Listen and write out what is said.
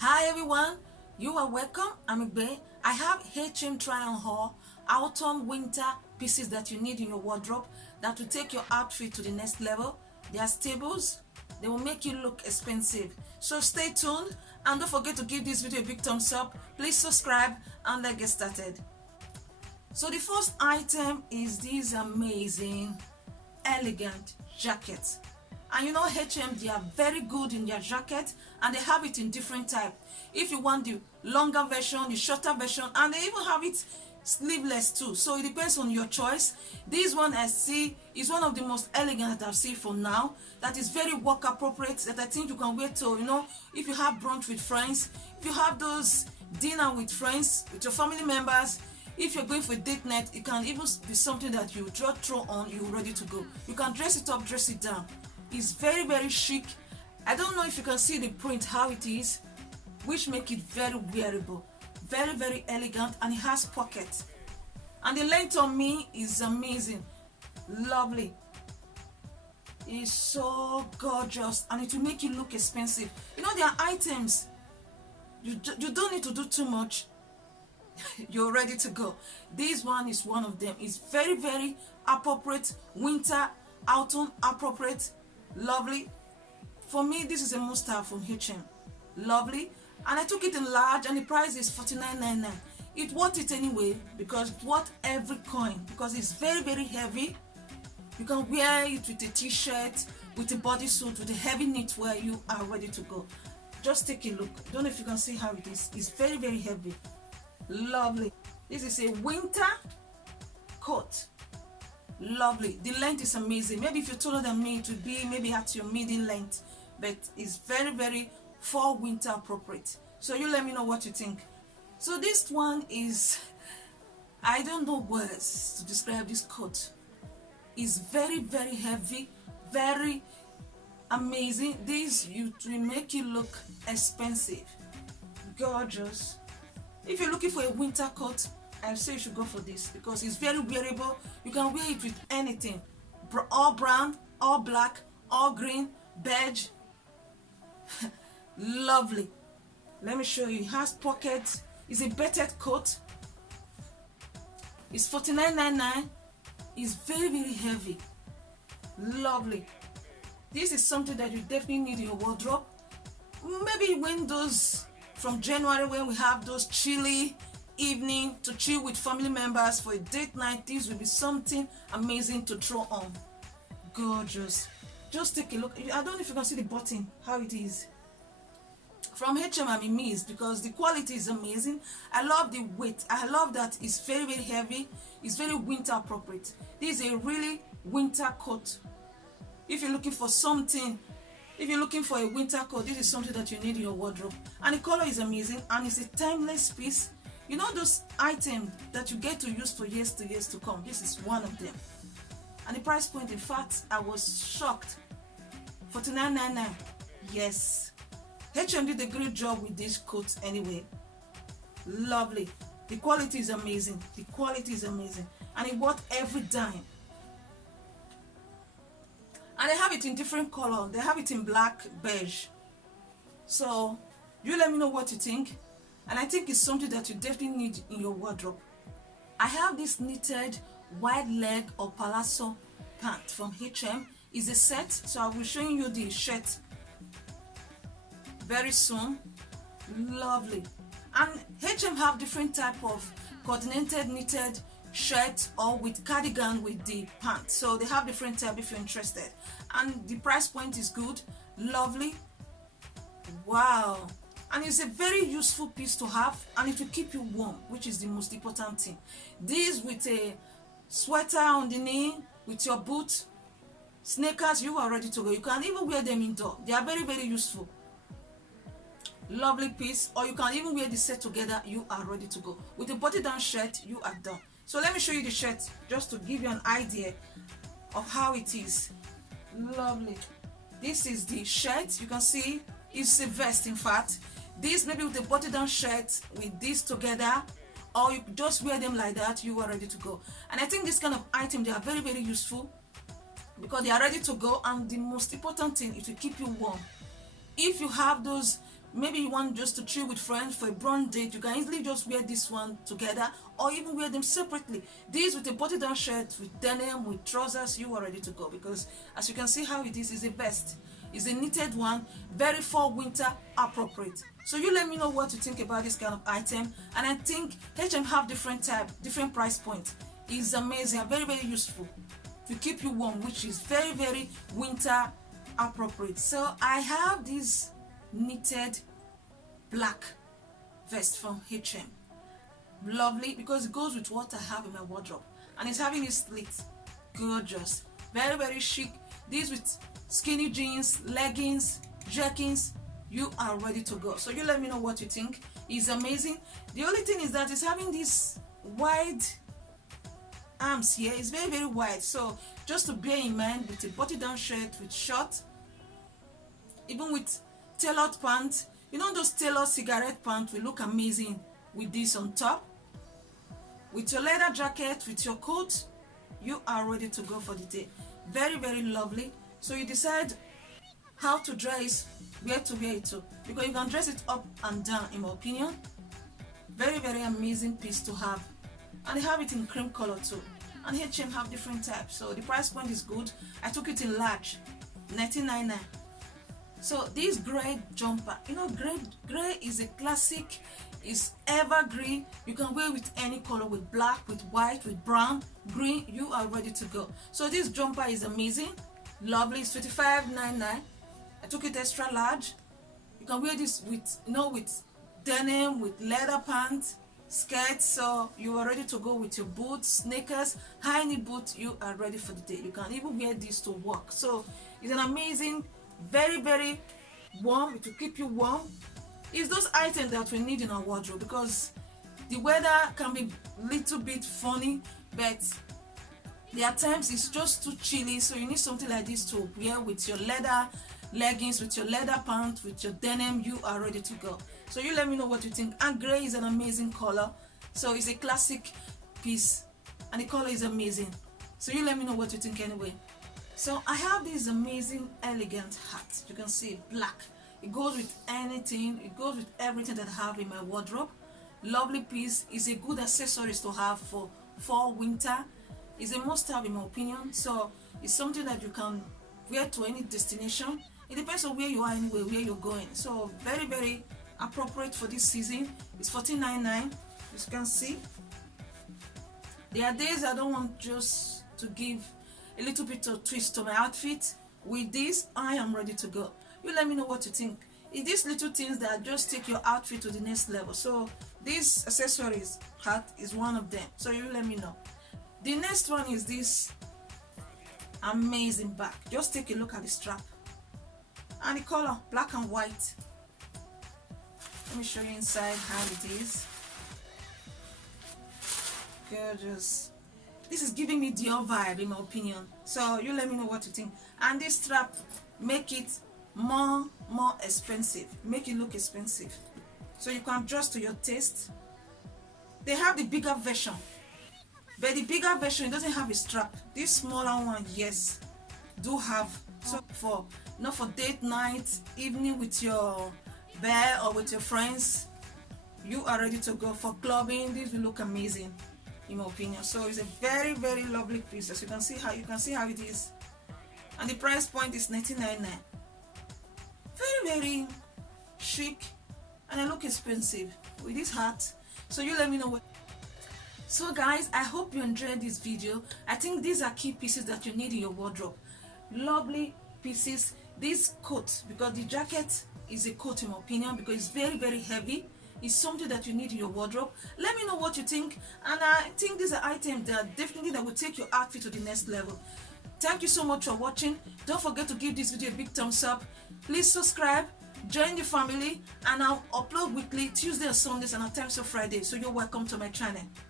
Hi everyone, you are welcome. I'm Igbe. I have H&M try-on haul, autumn winter pieces that you need in your wardrobe that will take your outfit to the next level. They are staples. They will make you look expensive. So stay tuned and don't forget to give this video a big thumbs up. Please subscribe and let's get started. So the first item is these amazing, elegant jackets. And you know H&M, they are very good in their jacket and they have it in different type. If you want the longer version, the shorter version, and they even have it sleeveless too. So it depends on your choice. This one I see is one of the most elegant that I've seen for now. That is very work appropriate, that I think you can wear to, if you have brunch with friends, if you have those dinner with friends, with your family members. If you're going for a date night, it can even be something that you just throw on, you're ready to go. You can dress it up, dress it down. It's very, very chic. I don't know if you can see the print, how it is, which make it very wearable. Very, very elegant, and it has pockets. And the length on me is amazing. Lovely. It's so gorgeous, and it will make you look expensive. You know, there are items, you don't need to do too much. You're ready to go. This one is one of them. It's very, very appropriate, winter, autumn appropriate, lovely. For me, this is a must-have from H&M. Lovely. And I took it in large, and the price is $49.99. It's worth it anyway, because it's worth every coin, because it's very, very heavy. You can wear it with a t-shirt, with a bodysuit, with a heavy knitwear. You are ready to go. Just take a look. I don't know if you can see how it is. It's very, very heavy. Lovely. This is a winter coat. Lovely. The length is amazing. Maybe if you're taller than me, it would be maybe at your medium length, but it's very, very fall winter appropriate. So you let me know what you think. So this one is, I don't know words to describe this coat. It's very, very heavy, very amazing. This will make you look expensive, gorgeous. If you're looking for a winter coat, I say you should go for this, because it's very wearable. You can wear it with anything, all brown, all black, all green, beige. Lovely. Let me show you. It has pockets. It's a beaded coat. It's $49.99. It's very, very heavy. Lovely. This is something that you definitely need in your wardrobe. Maybe when those from January, when we have those chilly evening to chill with family members for a date night, this will be something amazing to throw on. Gorgeous. Just take a look. I don't know if you can see the button, how it is. From H&M, I'm amazed because the quality is amazing. I love the weight. I love that it's very, very heavy. It's very winter appropriate. This is a really winter coat. If you're looking for something, if you're looking for a winter coat, this is something that you need in your wardrobe. And the color is amazing, and it's a timeless piece. You know those items that you get to use for years to come? This is one of them. And the price point, in fact, I was shocked. $49.99. Yes. H&M did a great job with this coat anyway. Lovely. The quality is amazing. The quality is amazing. And it worth every dime. And they have it in different colors. They have it in black, beige. So you let me know what you think. And I think it's something that you definitely need in your wardrobe. I have this knitted wide leg or palazzo pant from H&M. It's a set, so I will be showing you the shirt very soon. Lovely. And H&M have different type of coordinated knitted shirt, or with cardigan with the pants. So they have different type if you're interested. And the price point is good. Lovely. Wow. And it's a very useful piece to have, and it will keep you warm, which is the most important thing. This with a sweater on the knee, with your boots, sneakers, you are ready to go. You can even wear them indoor. They are very, very useful. Lovely piece. Or you can even wear the set together. You are ready to go. With a button down shirt, you are done. So let me show you the shirt, just to give you an idea of how it is. Lovely. This is the shirt. You can see it's a vest, in fact. This maybe with a button down shirt with this together, or you just wear them like that, you are ready to go. And I think this kind of item, they are very, very useful because they are ready to go, and the most important thing is to keep you warm. If you have those maybe you want just to chill with friends for a brunch date, you can easily just wear this one together or even wear them separately. These with a button down shirt, with denim, with trousers, you are ready to go, because as you can see how it is a vest. It's a knitted one, very fall winter appropriate. So you let me know what you think about this kind of item. And I think H&M have different type, different price points. It's amazing and very, very useful to keep you warm, which is very, very winter appropriate. So I have this knitted black vest from H&M. Lovely, because it goes with what I have in my wardrobe, and it's having a slit. Gorgeous, very, very chic. These with skinny jeans, leggings, jerkins, you are ready to go. So you let me know what you think. It's amazing. The only thing is that it's having this wide arms here. It's very, very wide, so just to bear in mind, with a button down shirt, with short, even with tailored pants, you know those tailored cigarette pants will look amazing with this on top. With your leather jacket, with your coat, you are ready to go for the day. Very, very lovely. So you decide how to dress, where to wear it to, because you can dress it up and down, in my opinion. Very, very amazing piece to have. And they have it in cream color too. And H&M have different types, so the price point is good. I took it in large, $19.99. So this gray jumper, you know, gray is a classic, is evergreen. You can wear with any color, with black, with white, with brown, green, you are ready to go. So this jumper is amazing, lovely. It's $25.99. I took it extra large. You can wear this with, you know, with denim, with leather pants, skirts, so you are ready to go with your boots, sneakers, high knee boots, you are ready for the day. You can even wear this to work. So it's an amazing, very, very warm, it will keep you warm. It's those items that we need in our wardrobe, because the weather can be a little bit funny, but there are times it's just too chilly, so you need something like this to wear with your leather leggings, with your leather pants, with your denim, you are ready to go. So you let me know what you think. And gray is an amazing color, so it's a classic piece and the color is amazing. So you let me know what you think anyway. So I have this amazing elegant hat. You can see it, black. It goes with anything, it goes with everything that I have in my wardrobe. Lovely piece. Is a good accessories to have for fall winter. It's a must have in my opinion. So it's something that you can wear to any destination. It depends on where you are anyway, where you're going. So very, very appropriate for this season. It's $14.99, as you can see. There are days I don't want just to give a little bit of twist to my outfit. With this, I am ready to go. You let me know what you think. It's these little things that just take your outfit to the next level. So this accessories hat is one of them. So you let me know. The next one is this amazing bag. Just take a look at the strap and the color, black and white. Let me show you inside how it is. Gorgeous. This is giving me Dior vibe in my opinion. So you let me know what you think. And this strap make it more expensive, make it look expensive, so you can adjust to your taste. They have the bigger version, but the bigger version, it doesn't have a strap. This smaller one, yes, do have. So for not for date night, evening with your bear or with your friends, you are ready to go. For clubbing, this will look amazing in my opinion. So it's a very, very lovely piece. As you can see how it is, and the price point is $19.99. Very, very chic, and I look expensive with this hat. So you let me know what. So guys, I hope you enjoyed this video. I think these are key pieces that you need in your wardrobe. Lovely pieces. This coat, because the jacket is a coat in my opinion, because it's very, very heavy. It's something that you need in your wardrobe. Let me know what you think, and I think these are items that definitely that will take your outfit to the next level. Thank you so much for watching. Don't forget to give this video a big thumbs up. Please subscribe, join the family, and I'll upload weekly Tuesday and Sundays and at times of Friday. So you're welcome to my channel.